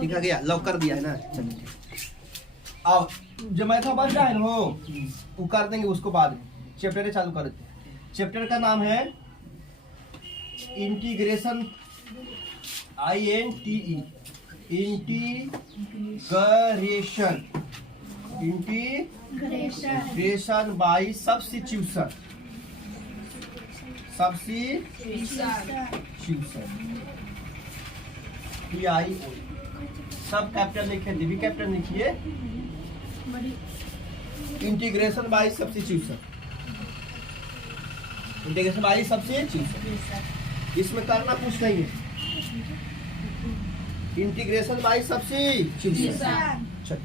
ठीक है गया, लॉक कर दिया है ना। चलिए अब जो मैथा बन रहा है ना वो कर देंगे, उसको बाद में चैप्टर चालू कर देते हैं। चैप्टर का नाम है integration, INTE, integration by substitution. PIO सब कैपिटल लिखे, भी कैपिटल लिखिए। Integration by substitution, integration by substitution, इसमें करना कुछ नहीं है। Integration by substitution,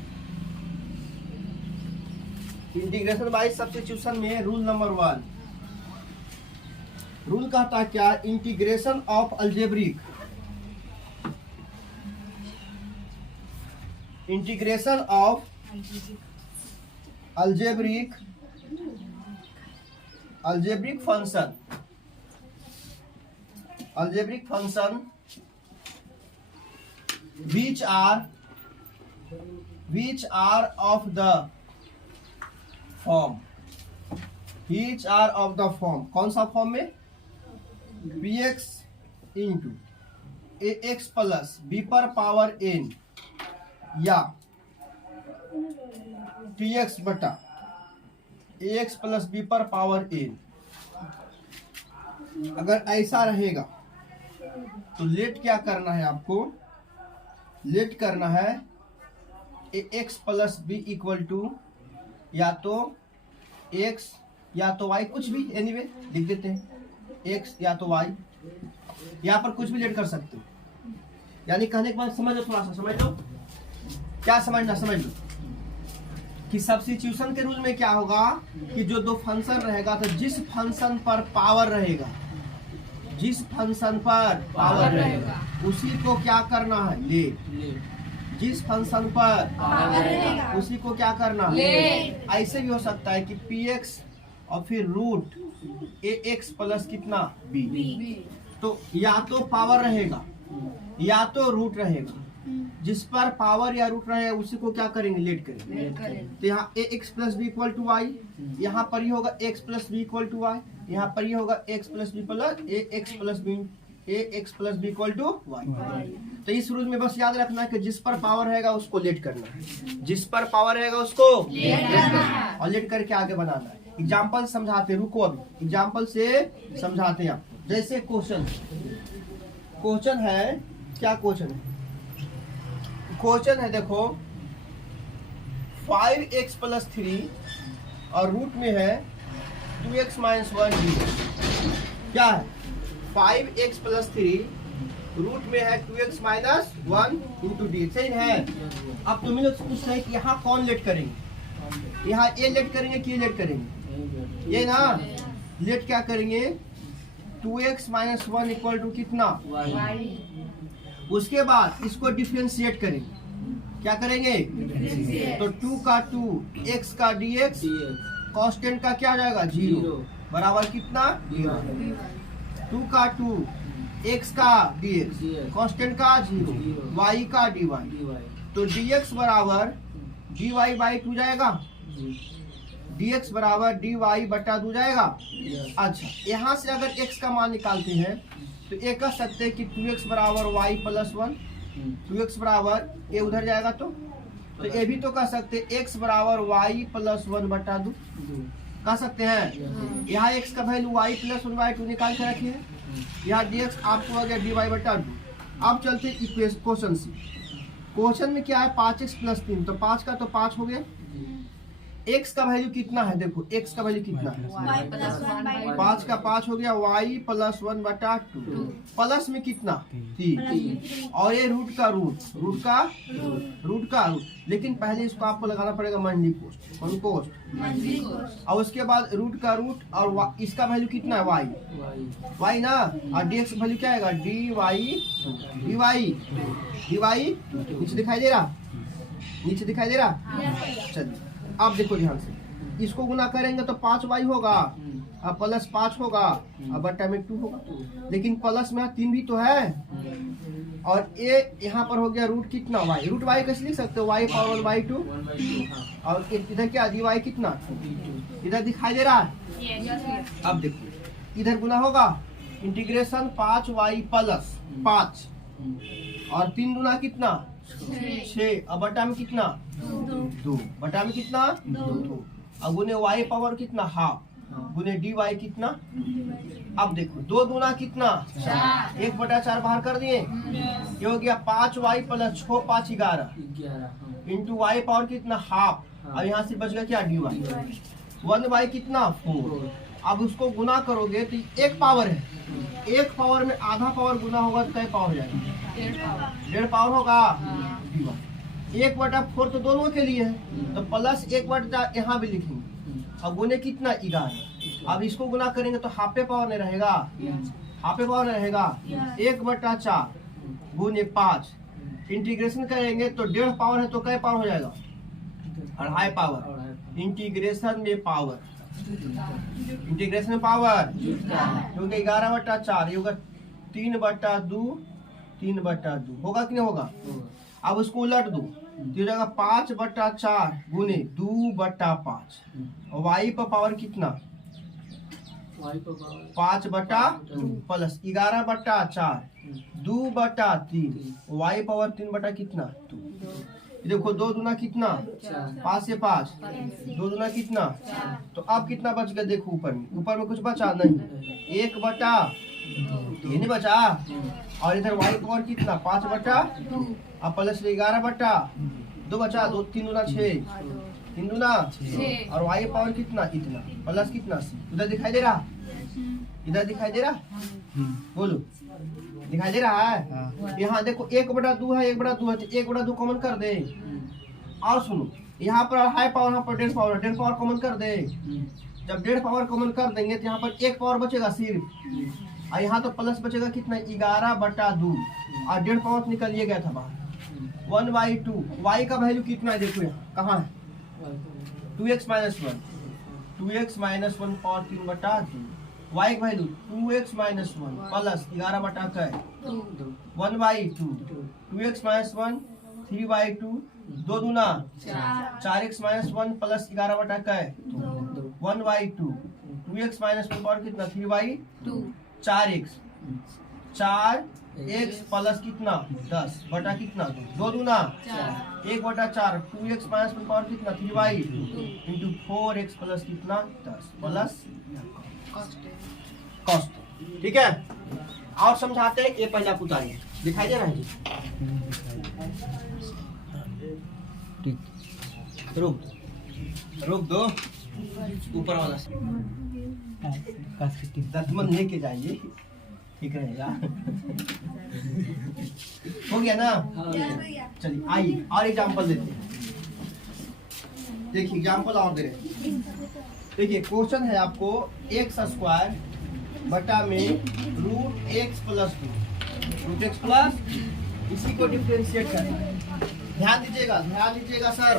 integration by substitution में रूल नंबर 1, रूल कहता है क्या? Integration of algebraic, integration of algebraic function, algebraic function which are of the form, कौन सा फॉर्म में? bx into ax plus b पर पावर n या tx बटा ax प्लस b पर पावर n। अगर ऐसा रहेगा तो लेट क्या करना है आपको? लेट करना है ax plus b equal to या तो x या तो y, कुछ भी एनीवे लिख देते हैं, x या तो y, यहाँ पर कुछ भी लेट कर सकते हो। यानी कहने के बाद समझ लो, थोड़ा सा समझ लो। क्या समझना? समझ लो कि सब्स्टिट्यूशन के रूल में क्या होगा कि जो दो फंक्शन रहेगा तो जिस फंक्शन पर पावर रहेगा, जिस फंक्शन पर पावर रहेगा उसी को क्या करना है? लेट। जिस फंक्शन पर पावर रहेगा उसी को क्या करना है? ऐसे भी हो सकता है कि px और फिर रूट ax प्लस कितना b, तो या तो पावर रहेगा या तो रूट रहेगा। जिस पर पावर या रूट रहेगा उसी को क्या करेंगे? लेट करेंगे। तो यहाँ ax plus b equal to y, यहाँ पर ही होगा x plus b equal to y, यहाँ पर ही होगा x plus b plus ax plus b equal to y. तो इस रूल में बस याद रखना है कि जिस पर पावर रहेगा उसको लेट करना है, जिस पर पावर रहेगा उसको लेट करना है, और लेट करके आगे बनाना है। एग्जाम्पल समझाते, रुको अभी एग्जाम्पल से समझाते हैं आपको। जैसे क्वेश्चन है, क्या क्वेश्चन है? क्वेश्चन है देखो 5x प्लस 3 और रूट में है 2x माइनस 1 डी। क्या है? 5x प्लस 3 रूट में है 2x माइनस 1 इंटू डी, सही है। अब तुम लोग पूछ रहे कि यहाँ कौन लेट करेंगे? यहाँ ए लेट करेंगे कि लेट करेंगे? ये ना लेट क्या करेंगे? 2x माइनस 1 इक्वल टू कितना? उसके बाद इसको डिफरेंशिएट करेंगे। क्या करेंगे? तो 2 का 2, x का dx, कांस्टेंट का क्या जाएगा? 0 बराबर कितना? 2 का 2, x का dx, कांस्टेंट का 0, y का dy, तो dx बराबर dy बाई 2 जाएगा, dx बराबर dy बटा 2 जाएगा। अच्छा, यहाँ से अगर x का मान निकालते हैं तो ये कह सकते हैं कि 2x बराबर y प्लस 1, 2x बराबर ये उधर जाएगा तो ये भी तो कह सकते हैं x बराबर y प्लस 1 बटा 2 कह सकते हैं। यहाँ x का वैल्यू y प्लस 1 बाई 2 निकाल के रखिए, यहाँ dx आपको हो गया dy बटा 2। अब चलते क्वेश्चन से। क्वेश्चन में क्या है? 5x प्लस 3, तो 5 का तो 5 हो गया। x का वैल्यू कितना है? देखो x का वैल्यू कितना है? 5 का 5 हो गया, y प्लस 1 बटा 2, प्लस में कितना? 3, और ये रूट का रूट। लेकिन पहले इसको आपको लगाना पड़ेगा मंडली पोस्ट। कौन पोस्ट? और उसके बाद रूट का रूट, और इसका वैल्यू कितना है? y ना, और dx वैल्यू क्या आएगा? dy। नीचे दिखाई दे रहा? चलिए अब देखो ध्यान से, इसको गुना करेंगे तो 5y होगा और प्लस 5 होगा और बटा में 2 होगा। लेकिन प्लस में 3 भी तो है, और ये यहाँ पर हो गया रूट कितना वाई, रूट वाई कैसे लिख सकते हो, वाई पावर 1/2 और इधर क्या डी वाई कितना 2, इधर दिखाई दे रहा है। अब देखो इधर गुना होगा, इंटीग्रेशन 5y प्लस 5 और 3 गुना कितना 6 और बटा में कितना 2, बटा में कितना 2 और गुने y पावर कितना हाफ गुने डी वाई कितना। अब देखो 2 दूना कितना 4, 1/4 बाहर कर दिए, ये हो गया 5y plus 6 5 11 into y power कितना हाफ और यहाँ से बच गया क्या डी वाई, 1y कितना 4। अब उसको गुना करोगे तो एक पावर है, एक पावर में आधा पावर गुना होगा तो क्या पावर हो जाएगा, 1.5 पावर होगा। 1/4 तो दोनों के लिए है तो प्लस 1/4 यहाँ भी लिखेंगे। अब गुने कितना 11, अब इसको गुना करेंगे तो हाफे पावर नहीं रहेगा, हाफे पावर नहीं रहेगा, 1/4 गुने 5 इंटीग्रेशन करेंगे तो 1.5 पावर है तो क्या पावर हो जाएगा 2.5 पावर। इंटीग्रेशन में पावर, इंटीग्रेशन में पावर क्योंकि 11/4 ये होगा 3/2 3/2 होगा कि नहीं होगा। अब उसको उलट दो तो हो जाएगा 5/4 गुने 2/5 और वाई पर पावर कितना 5/2 प्लस 11/4 2/3 वाई पावर 3 कितना 2। देखो 2 दूना कितना 5 से 5 2 दूना कितना, तो अब कितना बच गया देखो ऊपर में कुछ बचा नहीं, 1/2 ये नहीं बचा और इधर वाई पावर कितना 5/2 अब प्लस 11/2 बचा 2 3 दूना 6 3 दूना और वाई पावर कितना इतना प्लस कितना उधर दिखाई दे रहा, इधर दिखाई दे रहा बोलो दिखाई दे रहा है। यहाँ देखो 1/2 है 1/2 है तो 1/2 कॉमन कर दे और सुनो यहाँ पर हाई पावर यहाँ पर 1.5 पावर 1.5 पावर कॉमन कर दे। जब 1.5 पावर कॉमन कर देंगे तो यहाँ पर 1 पावर बचेगा सिर्फ और यहाँ तो प्लस बचेगा कितना 11/2 और 1.5 पावर निकल ये गया था बाहर 1/2। वाई का वैल्यू कितना है देखो यहाँ कहाँ है 2x - 1 2x - 1 पावर 3/2 वाई का वैल्यू 2x - 1 प्लस 11/2 1/2 2x - 1 3/2 2 दूना 4x - 1 प्लस 11/2 1/2 2x - 1 पावर कितना 3/2 4x 4x प्लस कितना 10 बटा कितना 2 दूना 1/4 2x - 1 पावर कितना 3/2 इंटू 4x प्लस कितना 10 प्लस कॉस्ट। ठीक है और समझाते हैं, ये पहला उतारिए दिखाई दे रहा है जी। ठीक रुक दो ऊपर वाला दतमन लेके जाइए ठीक रहेगा। हो गया ना, चलिए आइए और एग्जाम्पल देते हैं। देखिए एग्जाम्पल और दे रहे, देखिए क्वेश्चन है आपको x² बटा में √x + 2 √x प्लस इसी को डिफरेंशिएट करना है। ध्यान दीजिएगा सर,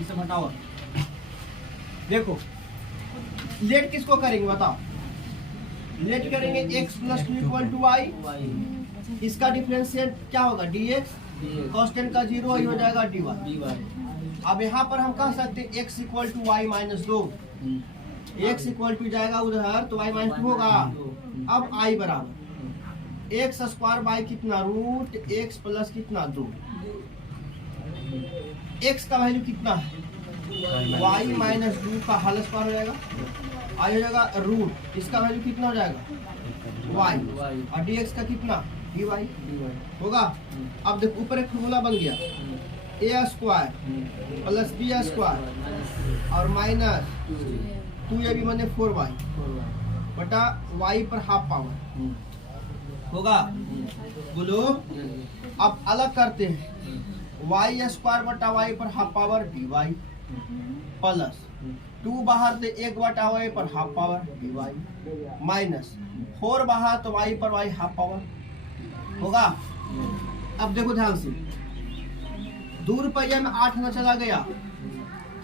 इसे हटाओ। देखो लेट किसको करेंगे बताओ, लेट करेंगे x + 2 = y, इसका डिफरेंशिएट क्या होगा dx, कांस्टेंट का 0 हो जाएगा dy। अब यहाँ पर हम कह सकते हैं x = y - 2, x = जाएगा उधर तो y - 2 होगा। अब i बराबर x² बाई कितना √x प्लस कितना 2, x का वैल्यू कितना है y - 2 का होल स्क्वायर हो जाएगा, i हो जाएगा रूट इसका वैल्यू कितना हो जाएगा y और dx का कितना dy होगा। अब देखो ऊपर एक फॉर्मूला बन गया a² प्लस b² और माइनस 2ab माने 4y बटा y पर हाफ पावर होगा। बोलो अब अलग करते हैं y² बटा y पर हाफ पावर dy प्लस 2 बाहर से 1 बटा y पर हाफ पावर dy माइनस 4 बाहर तो y पर y हाफ पावर होगा। अब देखो ध्यान से 2 रुपया में 8 ना चला गया,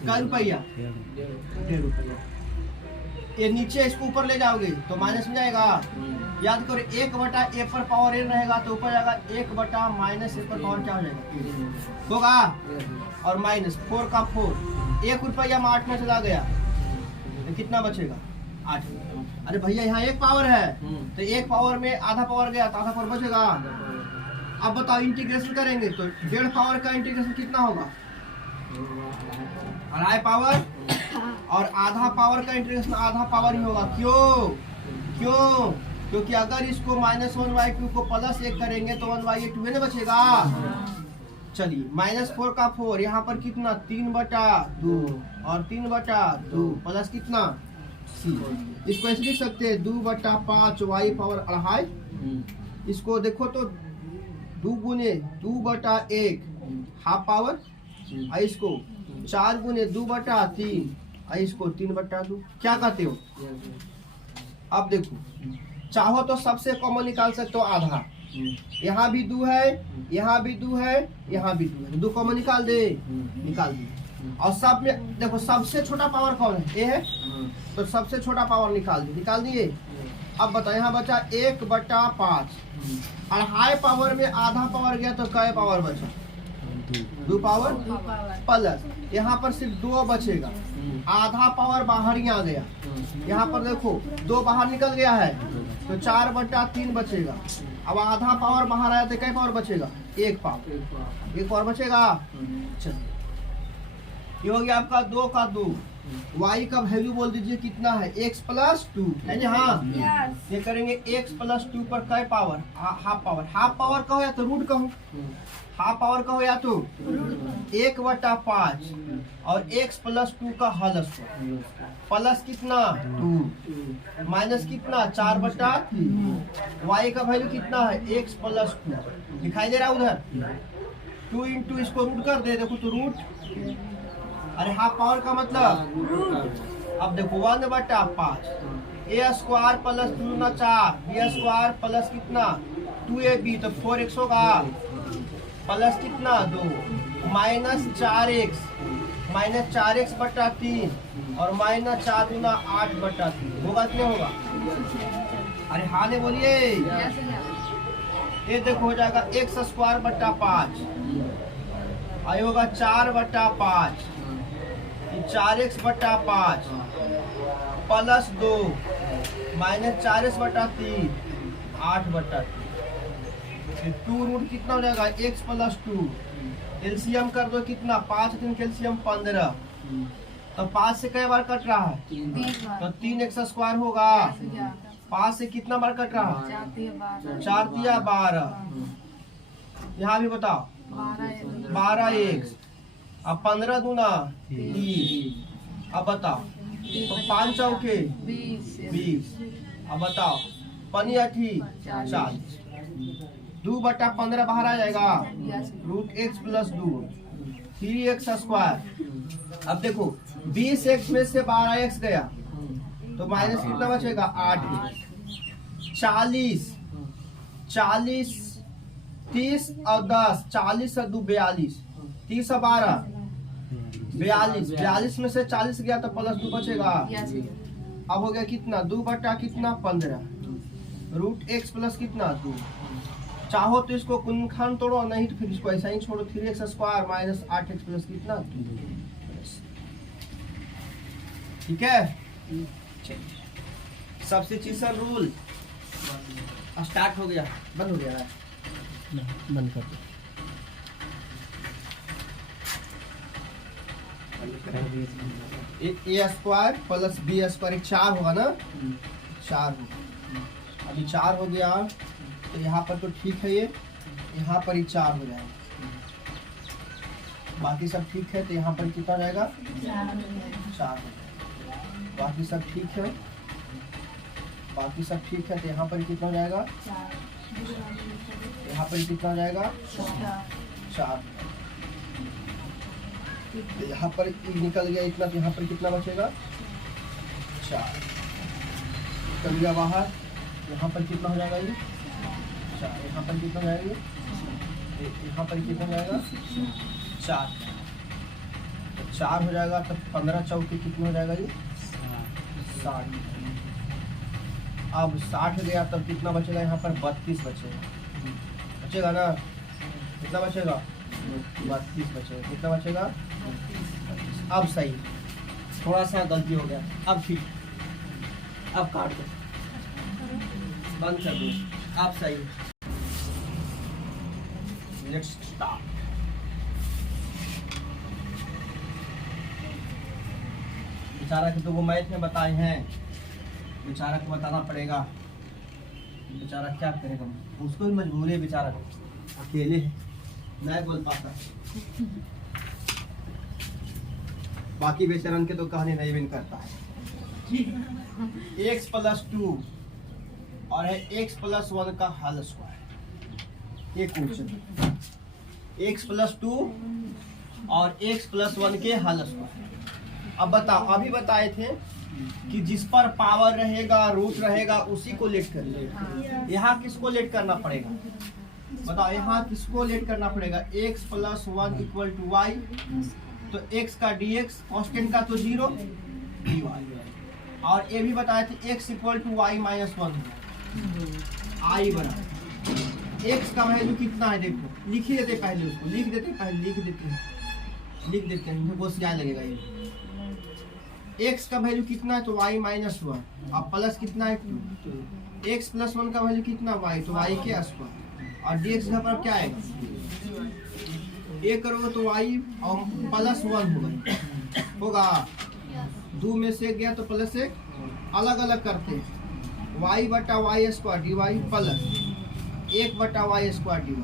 क्या रुपया 1.5 रुपया ये नीचे इसको ऊपर ले जाओगे तो माइनस में जाएगा। याद करो 1/a पर पावर n रहेगा तो ऊपर जाएगा 1/-a पर पावर क्या हो जाएगा होगा। और माइनस 4 का 4, 1 रुपया में 8 में चला गया तो कितना बचेगा 8। अरे भैया यहाँ एक पावर है तो एक पावर में आधा पावर गया तो आधा पावर बचेगा। अब बताओ इंटीग्रेशन करेंगे तो 1.5 पावर का इंटीग्रेशन कितना होगा, अढ़ाई पावर, और आधा पावर का इंटीग्रेशन आधा पावर ही होगा। क्यों? क्योंकि अगर इसको -1/2 को +1 करेंगे तो 1/2 में बचेगा। चलिए -4 का 4, यहाँ पर कितना 3/2 और 3/2 प्लस कितना c। इसको ऐसे लिख सकते हैं 2/5 y पावर अढ़ाई। इसको देखो तो 2 गुने 2/1 हाफ पावर, और इसको 4 गुने 2/3, और इसको 3/2। क्या कहते हो? अब देखो चाहो तो सबसे कॉमन निकाल सकते हो आधा। यहाँ भी 2 है, यहाँ भी 2 है, यहाँ भी 2 है, 2 कॉमन निकाल दे। और सब में देखो सबसे छोटा पावर कौन है? ए है, तो सबसे छोटा पावर निकाल दिए। अब बताओ यहाँ बचा 1/5, अढ़ाई पावर में आधा पावर गया तो कै पावर बचा 2 पावर प्लस, यहाँ पर सिर्फ 2 बचेगा, आधा पावर बाहर ही आ गया। यहाँ पर देखो 2 बाहर निकल गया है तो 4/3 बचेगा। अब आधा पावर बाहर आया तो कै पावर बचेगा 1 पावर बचेगा। चलिए ये हो गया आपका 2 का 2। y का वैल्यू बोल दीजिए कितना है, x + 2 है ना। हाँ ये करेंगे x + 2 पर कै पावर, हाफ पावर कहो या तो रूट कहो, हाफ पावर कहो या तो 1/5 और x + 2 का होल स्क्वायर प्लस कितना 2 माइनस कितना 4/3। y का वैल्यू कितना है x + 2 दिखाई दे रहा है उधर। 2 × इसको रूट कर दे, देखो तो रूट, अरे हाफ पावर का मतलब। अब देखो 1/5 a² + 2 × 4 b² प्लस कितना 2ab तो 4x होगा, प्लस कितना 2 -4x -4x/3 और -4 × 8/3 होगा कि नहीं होगा? अरे हाँ नहीं बोलिए। ये देखो हो जाएगा x² 5 आई होगा 4/5, 4x/5 प्लस 2 -4x/3 8/3। 2 रूट कितना हो जाएगा x + 2, एलसीएम कर दो कितना 5 3 कैल्शियम 15, तो 5 से कई बार कट रहा है तो 3x² होगा। 5 से कितना बार कट रहा है 4 × 12। यहाँ भी बताओ 12x, अब 15 दूना 30। अब बताओ तो 5 चौके 20। अब बताओ 5 8 40, 2/15 बाहर आ जाएगा, √x + 2 3x²। अब देखो 20x में से 12x गया तो माइनस कितना बचेगा 8। 40 30 और 10, 40 और 2 42, 30 और 12 42 में से 40 गया तो +2 बचेगा। अब हो गया कितना 2/15 √x प्लस कितना 2। चाहो तो इसको गुणनखंड तोड़ो, नहीं तो फिर इसको ऐसा ही छोड़ो, 3x² - 8x प्लस कितना 2। ठीक है, सब्स्टिट्यूशन रूल स्टार्ट हो गया, बंद हो गया है, बंद कर दो। a² प्लस b² 4 होगा ना, 4 होगा। अभी 4 हो गया तो यहाँ पर तो ठीक है, ये यहाँ पर ही 4 हो जाएगा, बाकी सब ठीक है तो यहाँ पर कितना जाएगा 4 हो जाएगा। बाकी सब ठीक है, बाकी सब ठीक है तो यहाँ पर कितना हो जाएगा, यहाँ पर कितना हो जाएगा 4। तो यहाँ पर निकल गया इतना, तो यहाँ पर कितना बचेगा 4 निकल गया बाहर। यहाँ पर कितना हो जाएगा ये 4, यहाँ पर कितना हो जाएगा ये, यहाँ पर कितना हो जाएगा 4, तो 4 हो जाएगा। तो 15 चौके कितना हो जाएगा ये 60। अब 60 गया तब कितना बचेगा यहाँ पर 32 बचेगा ना, कितना बचेगा 32 बचेगा, कितना बचेगा 32। अब सही, थोड़ा सा गलती हो गया, अब ठीक, अब काट दो, बंद कर दो, अब सही। Let's start. बेचारा के तो वो मैथ में बताए हैं, बेचारा को बताना पड़ेगा, बेचारा क्या करेगा, उसको भी मजबूरी है, बेचारा अकेले है, नहीं बोल पाता। बाकी बेचारन के तो कहानी नहीं बिन करता है। x + 2 और है x + 1 का होल स्क्वायर, ये क्वेश्चन x + 2 और x + 1 के होल स्क्वायर। अब बताओ, अभी बताए थे कि जिस पर पावर रहेगा, रूट रहेगा, उसी को लेट कर, यहाँ किसको लेट करना पड़ेगा, बताओ यहाँ किसको लेट करना पड़ेगा, x + 1 = y, तो x का dx कांस्टेंट का तो 0 dy, और ये भी बताए थे x = y - 1 i बना। x का वैल्यू कितना है देखो, लिख ही देते पहले, उसको लिख देते हैं, देखो क्या लगेगा ये। x का वैल्यू कितना है तो y - 1, अब प्लस कितना है 2, x + 1 का वैल्यू कितना y, तो y के स्क्वायर, और dx का पर क्या आएगा, ये करोगे तो y और +1 होगा, 2 में से गया तो +1, अलग अलग करते हैं, y/y² dy plus 1/y² dy,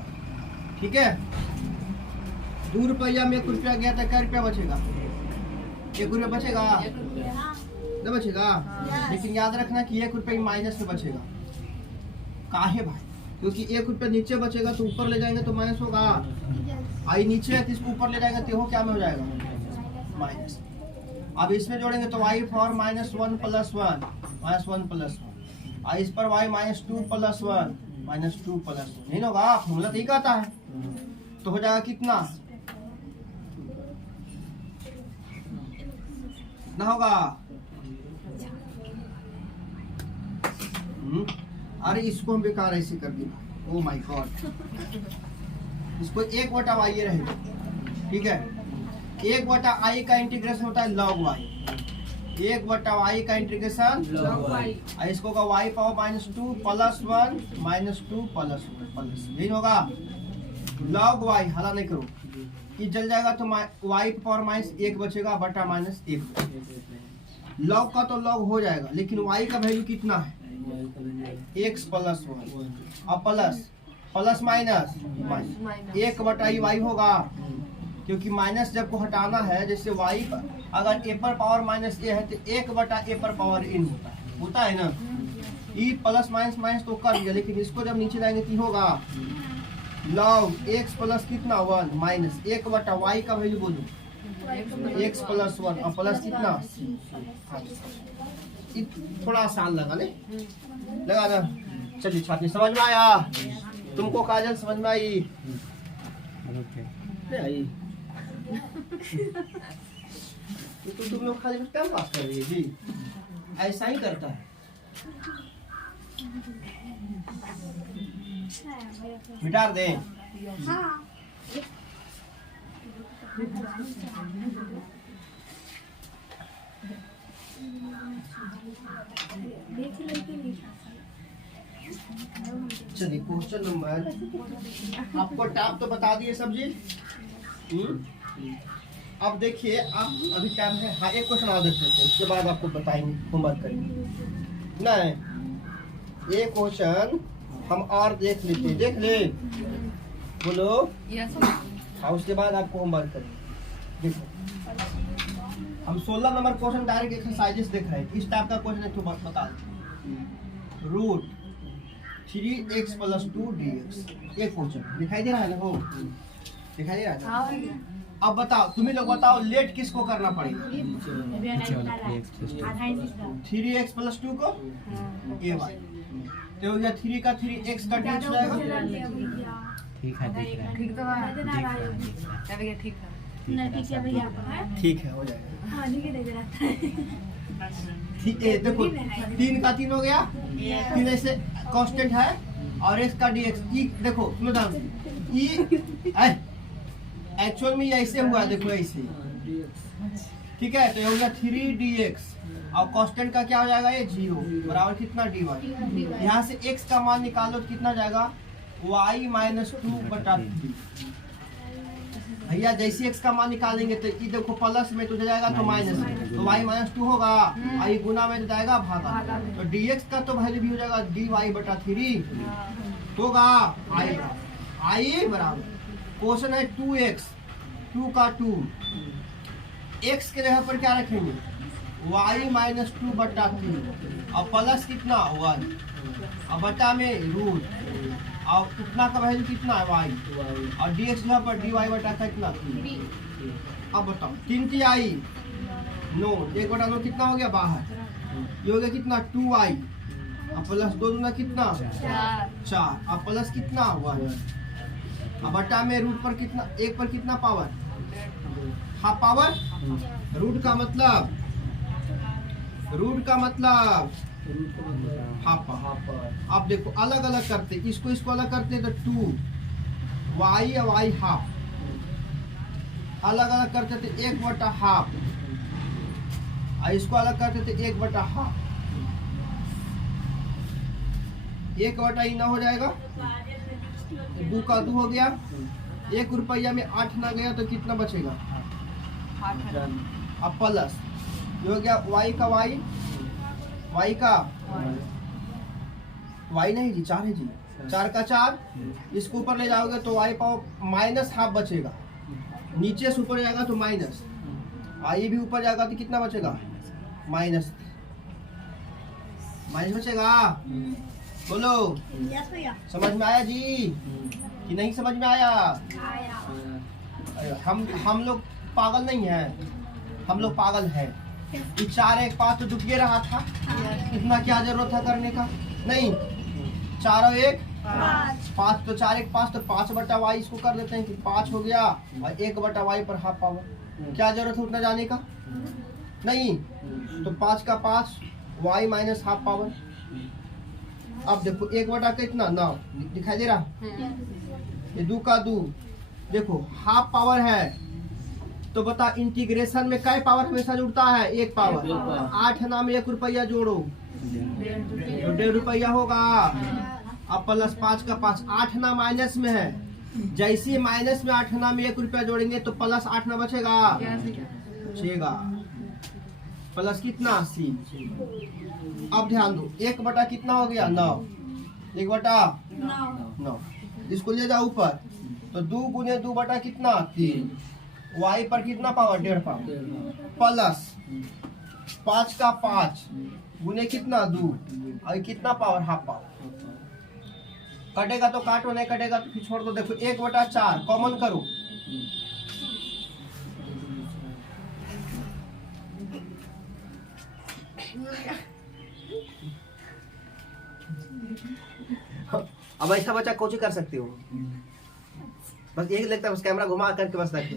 ठीक है। 2 रुपया में 1 रुपया गया तो क्या रुपया बचेगा, 1 रुपया बचेगा, नहीं बचेगा, लेकिन याद रखना कि 1 रुपया माइनस में बचेगा। काहे भाई, क्योंकि 1 रुपया नीचे बचेगा तो ऊपर ले जाएंगे तो माइनस होगा, आई नीचे है तो इसको ऊपर ले जाएगा तो क्या में हो जाएगा माइनस। अब इसमें जोड़ेंगे तो y = -1 + 1 -1 + 1, और इस पर y - 2 + 1 -2 + 1, नहीं होगा, फॉर्मूला तो यही कहता है, तो हो जाएगा कितना होगा। अरे इसको हम बेकार ऐसे कर दिया, ओ माय गॉड, इसको 1/y ये रहेगा, ठीक है। 1/i का इंटीग्रेशन होता है log y, 1/y का इंटीग्रेशन log y, इसको का y पावर -2 + 1 -2 + 1 प्लस, यही होगा log y, हला नहीं करो, ये जल जाएगा तो y पावर -1 बचेगा बटा -1, log का तो log हो जाएगा, लेकिन y का वैल्यू कितना है x + 1, अब प्लस माइनस 1/y होगा, क्योंकि माइनस जब को हटाना है, जैसे y अगर a पर पावर -a है तो 1/a पर पावर n होता है ना, ये प्लस माइनस तो कर दिया, लेकिन इसको जब नीचे लाएंगे तो होगा log x प्लस कितना 1 माइनस 1/y का वैल्यू बोलो x + 1 और प्लस कितना, थोड़ा आसान लगा ना। चलिए छात्र समझ में आया, तुमको काजल समझ में आई, नहीं आई तो तुम लोग खाली क्या बात कर रही है जी, ऐसा ही करता है। मिटा दे, चलिए क्वेश्चन नंबर, आपको टॉप तो बता दिए सब्जी। अब देखिए, आप अभी टाइम है, हाँ एक क्वेश्चन और देख लेते हैं, उसके बाद आपको बताएंगे, होमवर्क करेंगे। नहीं, ये क्वेश्चन हम और देख लेते हैं, देख ले बोलो, हाँ उसके बाद आपको होमवर्क करेंगे। देखो हम 16 नंबर क्वेश्चन डायरेक्ट एक्सरसाइजेस देख रहे हैं, इस टाइप का क्वेश्चन एक तो बता दें, रूट 3x + 2 dx, ये क्वेश्चन दिखाई दे रहा है ना, हो दिखाई दे रहा है। अब बताओ, तुम्हें लोग बताओ, लेट किसको करना पड़ेगा, 3x + 2 को ये वाला, तो या 3 का 3x का dx जाएगा, ठीक है, ठीक है हो जाएगा। देखो 3 का 3 हो गया, 3 ऐसे कांस्टेंट है और x का dx। ई देखो सुनो ध्यान से, ई एक्चुअल में ऐसे हुआ, देखो ऐसे, ठीक है। तो ये हो गया 3dx और कांस्टेंट का क्या हो जाएगा, ये 0 बराबर कितना dy। यहाँ से x का मान निकालो तो कितना जाएगा, y माइनस 2/3। भैया जैसे x का मान निकालेंगे तो ये देखो प्लस में तो जाएगा तो माइनस में, तो y माइनस 2 होगा और ये गुना में तो जाएगा भागा। तो dx का तो वैल्यू भी हो जाएगा dy/3 होगा i बराबर, क्वेश्चन है 2x, 2 का 2, x के जगह पर क्या रखेंगे, y माइनस 2/3 और प्लस कितना 1 और बटा में रूट और कितना का वैल्यू कितना है y और dx जगह पर dy बटा कितना 3। अब बताओ 3 की आई 9, 1/9 कितना हो गया बाहर, ये हो गया कितना 2y और प्लस 2 दूना कितना 4 और प्लस कितना 1 और बटा में रूट पर कितना, 1 पर कितना पावर, हाफ पावर। रूट का मतलब हाफ पावर। अब देखो अलग अलग करते, इसको अलग करते तो 2y और y हाफ, अलग अलग करते थे 1/2 और इसको अलग करते थे 1/2, 1/2 ना हो जाएगा, 2 का 2 हो गया, 1 रुपया में 8 ना गया तो कितना बचेगा, अब प्लस ये हो गया y का y नहीं जी 4 है जी, 4 का 4, इसको ऊपर ले जाओगे तो y पावर माइनस हाफ बचेगा, नीचे से ऊपर जाएगा तो माइनस, ये भी ऊपर जाएगा तो कितना बचेगा माइनस बचेगा। बोलो समझ में आया जी कि नहीं समझ में आया? हम लोग पागल नहीं है, हम लोग पागल है। 4 1 5 तो डूब रहा था, इतना क्या जरूरत था करने का, नहीं 4 और 1 5 तो 4 1 5 तो 5/y इसको कर देते हैं कि 5 हो गया और 1/y पर हाफ पावर, क्या जरूरत है उतना जाने का, नहीं। तो 5 का 5 y माइनस हाफ पावर। अब देखो 1/, कितना 9 दिखाई दे रहा, ये 2 का 2, देखो हाफ पावर है तो बता इंटीग्रेशन में काय पावर हमेशा जुड़ता है, 1 पावर। 8 ना में 1 रुपया जोड़ो तो 1.5 रुपया होगा। अब प्लस 5 का 5, 8 ना माइनस में है, जैसे माइनस में 8 ना में 1 रुपया जोड़ेंगे तो प्लस 8 ना बचेगा, प्लस कितना 80। अब ध्यान दो 1/, कितना हो गया 9, 1/9, इसको ले जाओ ऊपर तो 2 गुने 2 कितना 3, y पर कितना पावर 1.5 पावर, प्लस 5 का 5 गुने कितना 2 और कितना पावर हाफ पावर। कटेगा तो काटो, नहीं कटेगा तो फिर छोड़ दो। देखो 1/4 कॉमन करो, अब ऐसा बच्चा कोची कर सकते हो, बस एक लगता है बस कैमरा घुमा करके बस रखो,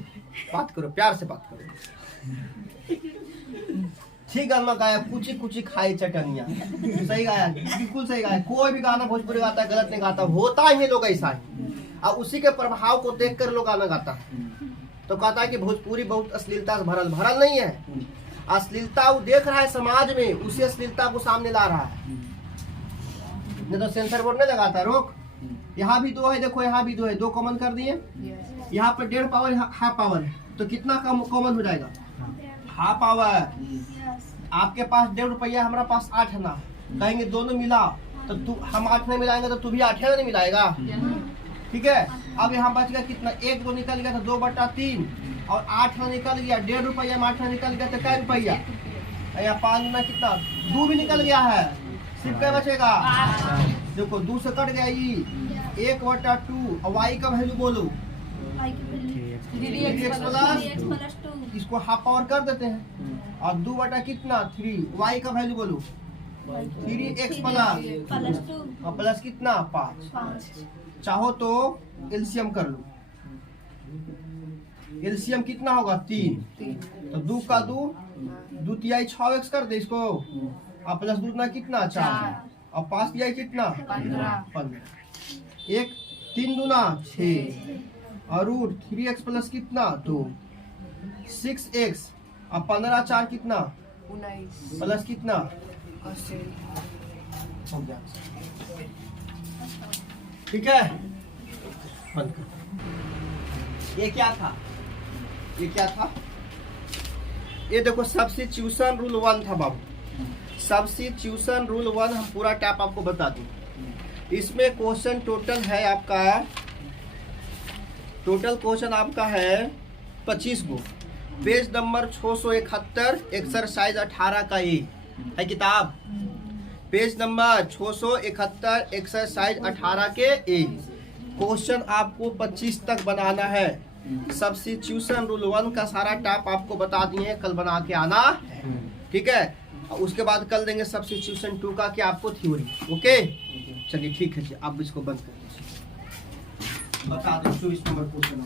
बात करो, प्यार से बात करो। ठीक गाना गाया, कुची कुची खाई चटनिया, सही गाया, बिल्कुल सही गाया। कोई भी गाना भोजपुरी गाता है गलत नहीं गाता, होता ही लोग ऐसा है और उसी के प्रभाव को देख कर लोग गाना गाता है। तो कहता है कि भोजपुरी बहुत अश्लीलता से भरल नहीं है, अश्लीलता वो देख रहा है समाज में, उसी अश्लीलता को सामने ला रहा है। नहीं तो सेंसर बोर्ड नहीं लगाता, रोक। यहाँ भी 2 है, देखो यहाँ भी 2 है, 2 कॉमन कर दिए। यहाँ पर 1.5 पावर हाफ पावर है तो कितना कॉमन हो जाएगा, हाफ पावर। आपके पास 1.5 रुपया, हमारा पास 8 ना, कहेंगे दोनों मिला तो तू, हम 8 नहीं मिलाएंगे तो तू भी 8 नहीं मिलाएगा, ठीक है। अब यहाँ बच गया कितना, 1 2 निकल गया तो 2/3 और 8 ना निकल गया, 1.5 रुपया में 8 ना निकल गया तो क्या रुपया, यहाँ 5 ना कितना 2 भी निकल गया है, सिर्फ क्या बचेगा, देखो 2 से कट गया ये 1/2 और y का वैल्यू बोलो, इसको हाफ पावर कर देते हैं और 2 कितना 3, y का वैल्यू बोलो 3x प्लस और प्लस कितना 5। चाहो तो एलसीएम कर लो, एलसीएम कितना होगा 3, तो 2 का 2 द्वितीय 6x कर दे इसको, और प्लस दूसरा कितना 4, और 5 तिहाई कितना 15, एक 3 दूना 6, और रूट 3x प्लस कितना 2, 6x, और 15 4 कितना 19 प्लस कितना 80 हो गया। ठीक है, बंद कर। ये क्या था, ये क्या था, ये देखो सब्स्टिट्यूशन रूल 1 था बाबू। सब्स्टिट्यूशन रूल 1 हम पूरा टैप आपको बता दें। इसमें क्वेश्चन टोटल है आपका, टोटल क्वेश्चन आपका है 25 गो। पेज नंबर 671, एक्सरसाइज 18 का ये है किताब। पेज नंबर 671, एक्सरसाइज 18 के ए। क्वेश्चन आपको 25 तक बनाना है। सब्स्टिट्यूशन रूल 1 का सारा टाइप आपको बता दिए, कल बना के आना है। ठीक है, उसके बाद कल देंगे सब्स्टिट्यूशन 2 का कि आपको थ्योरी। ओके, चलिए ठीक है जी, आप इसको बंद कर दीजिए। बता दें 24 नंबर क्वेश्चन।